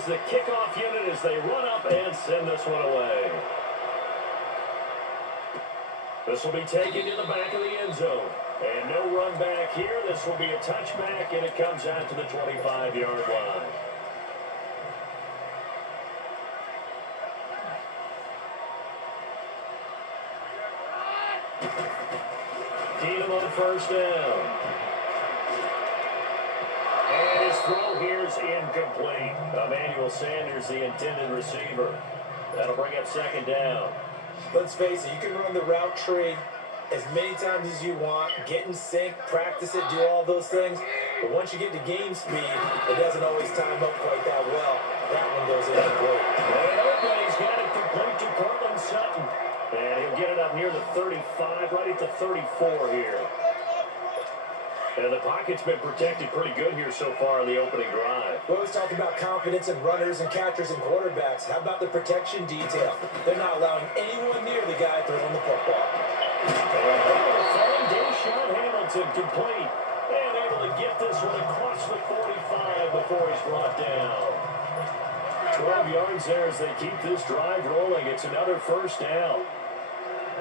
is the kickoff unit as they run up and send this one away. This will be taken to the back of the end zone. And no run back here. This will be a touchback, and it comes out to the 25-yard line. Keenum on first down. And his throw here is incomplete. Emmanuel Sanders, the intended receiver. That'll bring up second down. Let's face it, you can run the route tree as many times as you want, get in sync, practice it, do all those things. But once you get to game speed, it doesn't always time up quite that well. That one goes incomplete. And he's got it complete to Cortland Sutton. And he'll get it up near the 35, right at the 34 here. And the pocket's been protected pretty good here so far in the opening drive. We always talk about confidence in runners and catchers and quarterbacks. How about the protection detail? They're not allowing anyone near the guy throwing the football. And Deshaun Hamilton complete. And able to get this one across the 45 before he's brought down. 12 yards there as they keep this drive rolling. It's another first down.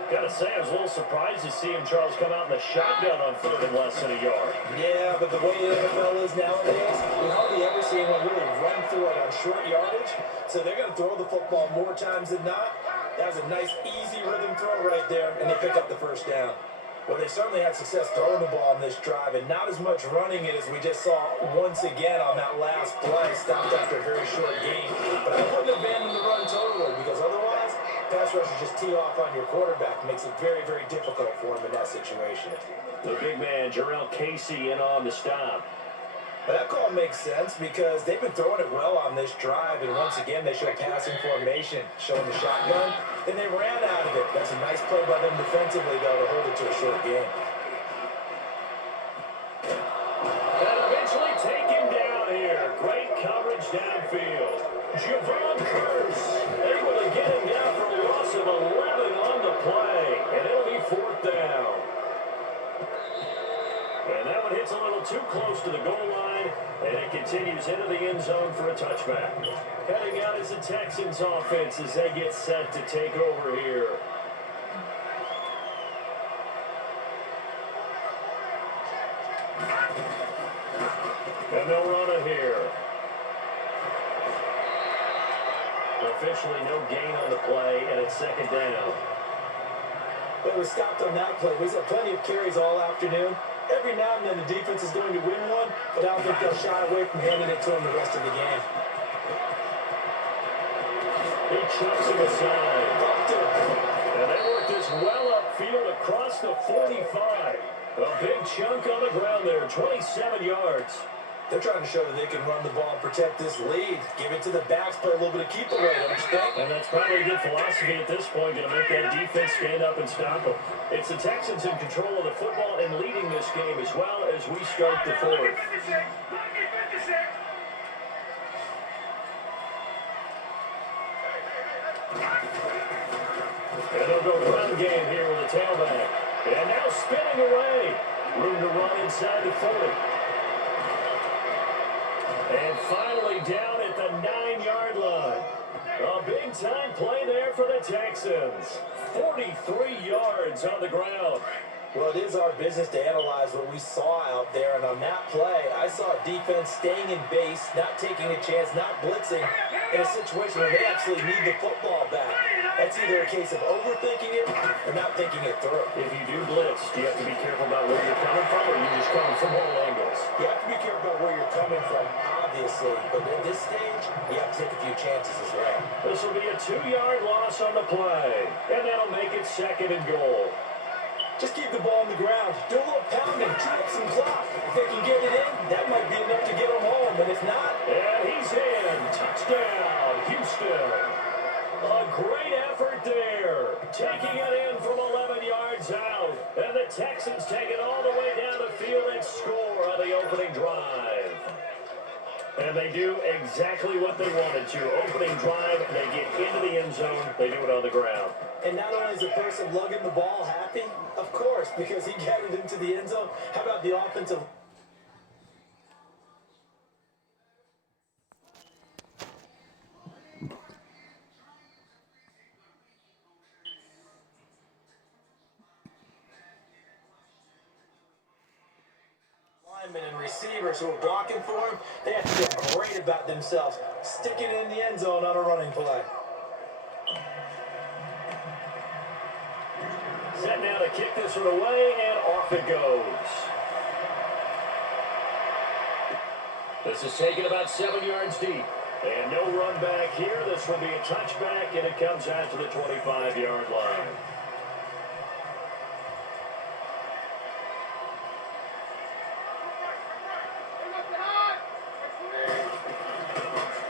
Gotta say, I was a little surprised to see him, Charles, come out in the shotgun on third and less than a yard. Yeah, but the way the NFL is nowadays, we hardly ever see anyone really run through it on short yardage. So they're going to throw the football more times than not. That was a nice, easy rhythm throw right there, and they pick up the first down. Well, they certainly had success throwing the ball on this drive, and not as much running it as we just saw once again on that last play, stopped after a very short gain. But I wouldn't abandon the run totally, because otherwise, pass rushers just tee off on your quarterback. Makes it very, very difficult for him in that situation. The big man, Jarrell Casey, in on the stop. But that call makes sense because they've been throwing it well on this drive, and once again, they show passing formation, showing the shotgun, and they ran out of it. That's a nice play by them defensively, though, to hold it to a short game. And eventually take him down here. Great coverage downfield. Javon Curse able to get him down for a loss of 11 on the play, and it'll be fourth down. And that one hits a little too close to the goal line, and it continues into the end zone for a touchback. Heading out is the Texans offense as they get set to take over here. And they'll run it here. Officially no gain on the play, and it's second down. But it was stopped on that play. We saw plenty of carries all afternoon. Every now and then the defense is going to win one, but I don't think they'll shy away from handing it to him the rest of the game. He chucks him aside. And they work this well upfield across the 45. A big chunk on the ground there, 27 yards. They're trying to show that they can run the ball and protect this lead. Give it to the backs, play a little bit of keep away, don't you think? And that's probably a good philosophy at this point, going to make that defense stand up and stop them. It's the Texans in control of the football and leading this game as well as we start the fourth. And they'll go run game here with a tailback. And now spinning away. Room to run inside the 40. And finally down at the 9-yard line. A big-time play there for the Texans. 43 yards on the ground. Well, it is our business to analyze what we saw out there, and on that play, I saw a defense staying in base, not taking a chance, not blitzing, in a situation where they absolutely need the football back. That's either a case of overthinking it or not thinking it through. If you do blitz, do you have to be careful about where you're coming from, or are you just coming from all angles? You have to be careful about where you're coming from, obviously, but at this stage, you have to take a few chances as well. This will be a 2-yard loss on the play, and that'll make it second and goal. Just keep the ball on the ground. Do a little pounding, chew up some clock. If they can get it in, that might be enough to get them home. And if not... And he's in. Touchdown, Houston. A great effort there. Taking it in from 11 yards out. And the Texans take it all the way down the field and score on the opening drive. And they do exactly what they wanted to. Opening drive, they get into the end zone. They do it on the ground. And not only is the person lugging the ball happy, of course, because he got it into the end zone. How about the offensive... Linemen and receivers who are blocking for him, they have to feel great about themselves. Stick it in the end zone on a running play. Set now to kick this one away, and off it goes. This is taken about 7 yards deep. And no run back here. This will be a touchback, and it comes out to the 25-yard line.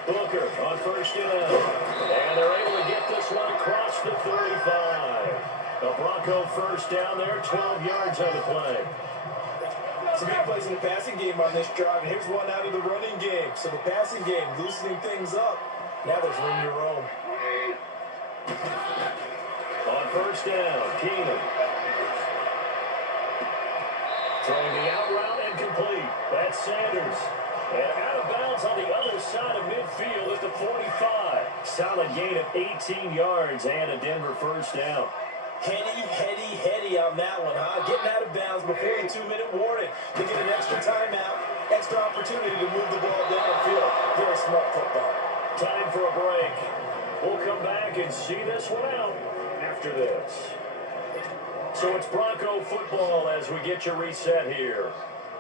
Booker on first down. And they're able to get this one across the 35. The Bronco first down there, 12 yards on the play. Some big plays in the passing game on this drive, and here's one out of the running game. So the passing game, loosening things up. Now there's room to roam. On first down, Keenum. Throwing the out route and complete. That's Sanders. And out of bounds on the other side of midfield at the 45. Solid gain of 18 yards and a Denver first down. Heady on that one, huh? Getting out of bounds before the 2-minute warning. They get an extra timeout, extra opportunity to move the ball downfield. Very smart football. Time for a break. We'll come back and see this one out after this. So it's Bronco football as we get you reset here.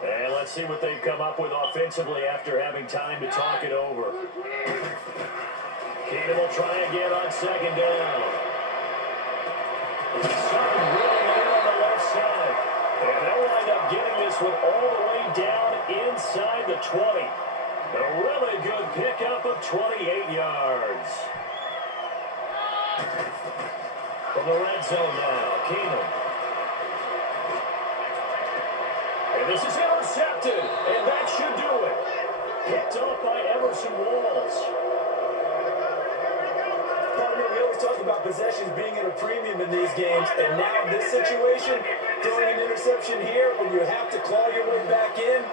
And let's see what they've come up with offensively after having time to talk it over. Keenum will try again on second down. Something really in on the left side. And they'll wind up getting this one all the way down inside the 20. A really good pickup of 28 yards. From the red zone now, Keenum. And this is intercepted, and that should do it. Picked off by Emerson Walls. Partner, we always talk about possessions being at a premium in these games, and now in this situation, throwing an interception here when you have to claw your way back in,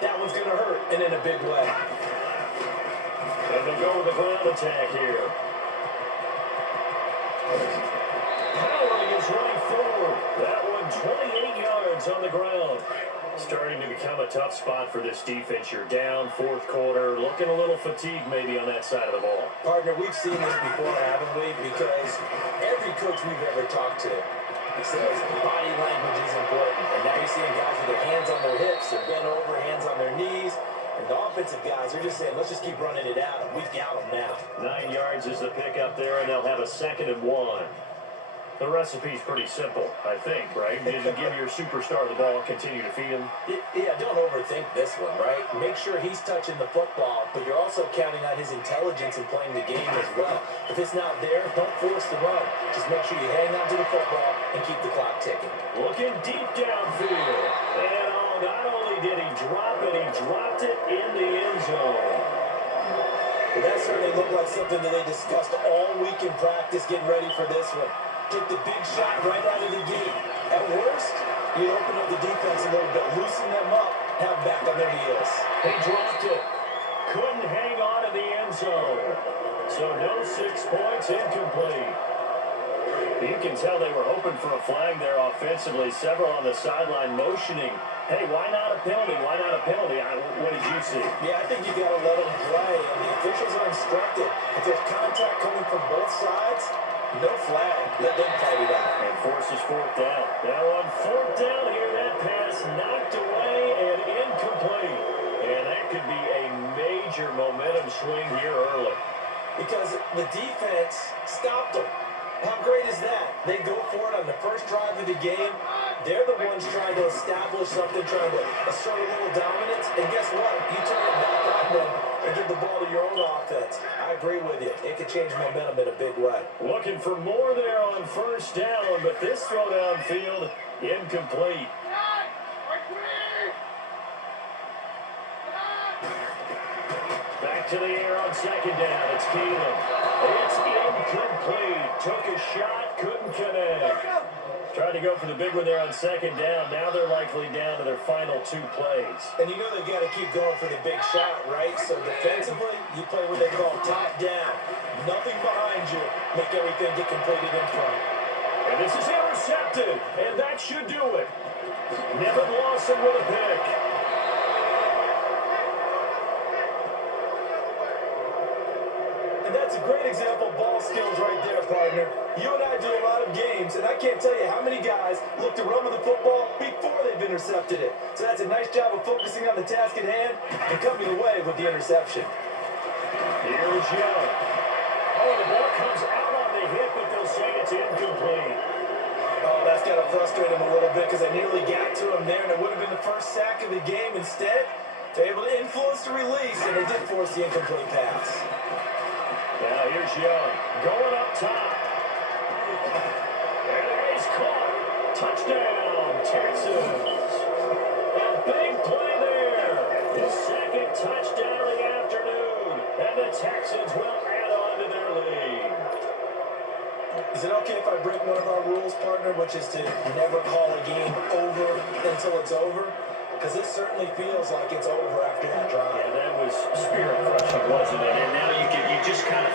that one's going to hurt, and in a big way. And they'll go with the ground attack here. Howling is running forward. That one 28 yards on the ground. Starting to become a tough spot for this defense. You're down, fourth quarter, looking a little fatigued maybe on that side of the ball. Partner, we've seen this before, haven't we? Because every coach we've ever talked to says body language is important. And now you're seeing guys with their hands on their hips, they're bent over, hands on their knees. And the offensive guys are just saying, let's just keep running it out. We've got them now. 9 yards is the pickup there, and they'll have a 2nd and 1. The recipe's pretty simple, I think, right? You just give your superstar the ball, continue to feed him. Yeah, don't overthink this one, right? Make sure he's touching the football, but you're also counting on his intelligence in playing the game as well. If it's not there, don't force the run. Just make sure you hang on to the football and keep the clock ticking. Looking deep downfield. And not only did he drop it, he dropped it in the end zone. Well, that certainly looked like something that they discussed all week in practice getting ready for this one. Take the big shot right out of the gate. At worst, you open up the defense a little bit, loosen them up, have back on their heels. He dropped it. Couldn't hang on to the end zone. So no 6 points, incomplete. You can tell they were hoping for a flag there offensively. Several on the sideline motioning. Hey, why not a penalty? Why not a penalty? What did you see? Yeah, I think you got to let them play. And the officials are instructed. If there's contact coming from both sides, no flag. Let them fight it out. And forces 4th down. Now on 4th down here, that pass knocked away and incomplete. And that could be a major momentum swing here early. Because the defense stopped them. How great is that? They go for it on the first drive of the game. They're the ones trying to establish something, trying to assert a little dominance. And guess what? You turn it back on them and give the ball to your own offense. I agree with you. It could change momentum in a big way. Looking for more there on first down, but this throw downfield, incomplete. Back to the air on second down. It's Keenum. It's incomplete. Took a shot, couldn't connect. Tried to go for the big one there on second down. Now they're likely down to their final 2 plays. And you know they've got to keep going for the big shot, right? So defensively, you play what they call top down. Nothing behind you. Make everything get completed in front. And this is intercepted. And that should do it. Nevin Lawson with a pick. great example of ball skills right there, partner. You and I do a lot of games, and I can't tell you how many guys look to run with the football before they've intercepted it. So that's a nice job of focusing on the task at hand and coming away with the interception. Here's Young. Oh, the ball comes out on the hit, but they'll say it's incomplete. Oh, that's got to frustrate him a little bit because I nearly got to him there, and it would have been the first sack of the game. Instead, they're able to influence the release, and it did force the incomplete pass. Now here's Young going up top. And he's caught. Touchdown, Texans. A big play there. The second touchdown of the afternoon. And the Texans will add on to their lead. Is it okay if I break one of our rules, partner, which is to never call a game over until it's over? Because this certainly feels like it's over after that drive. Yeah, that was spirit crushing, wasn't it? And now you just kind of